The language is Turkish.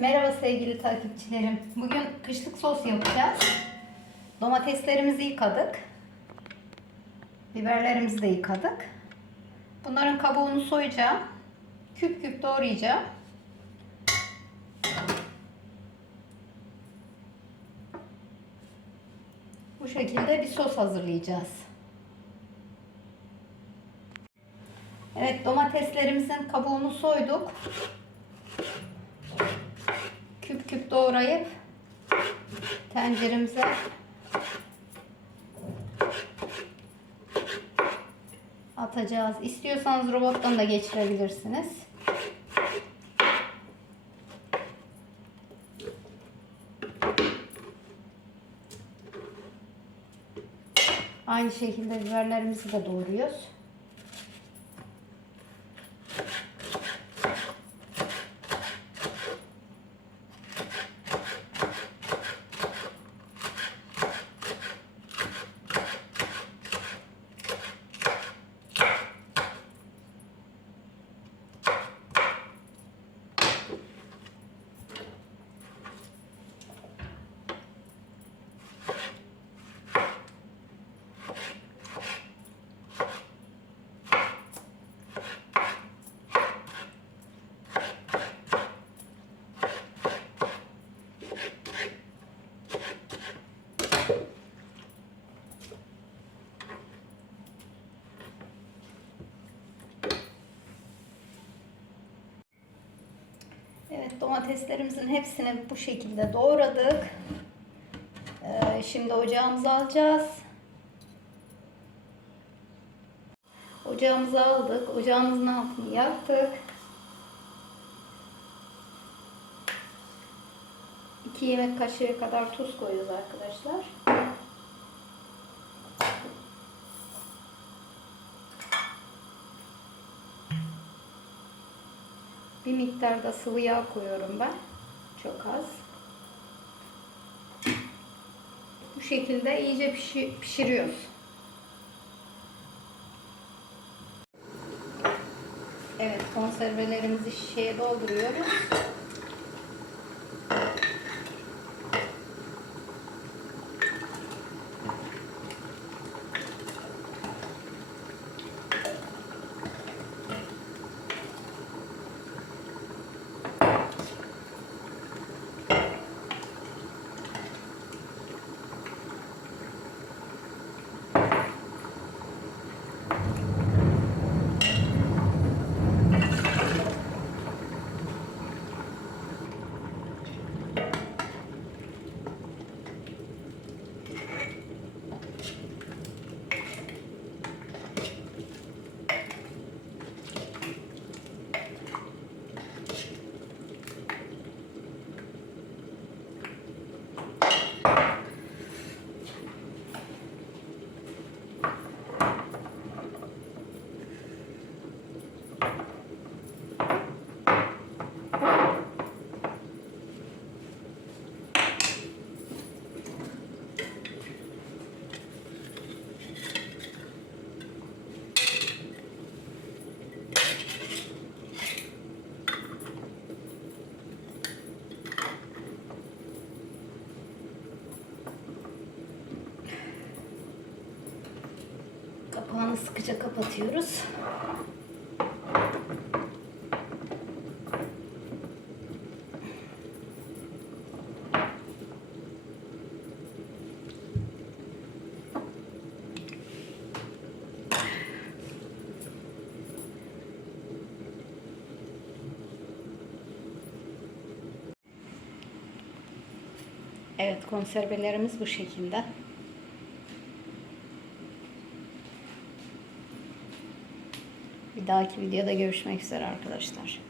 Merhaba sevgili takipçilerim. Bugün kışlık sos yapacağız. Domateslerimizi yıkadık. Biberlerimizi de yıkadık. Bunların kabuğunu soyacağım. Küp küp doğrayacağım. Bu şekilde bir sos hazırlayacağız. Evet domateslerimizin kabuğunu soyduk. Küp küp doğrayıp tenceremize atacağız. İstiyorsanız robottan da geçirebilirsiniz. Aynı şekilde biberlerimizi de doğruyoruz. Evet domateslerimizin hepsini bu şekilde doğradık. Ee, şimdi ocağımıza alacağız. Ocağımıza aldık. Ocağımızın altını yaktık. 2 yemek kaşığı kadar tuz koyuyoruz arkadaşlar. Bir miktar da sıvı yağ koyuyorum ben. Çok az. Bu şekilde iyice pişi pişiriyoruz. Evet konservelerimizi şişeye dolduruyoruz. Kapağını sıkıca kapatıyoruz. Evet konservelerimiz bu şekilde. Bir dahaki videoda görüşmek üzere arkadaşlar.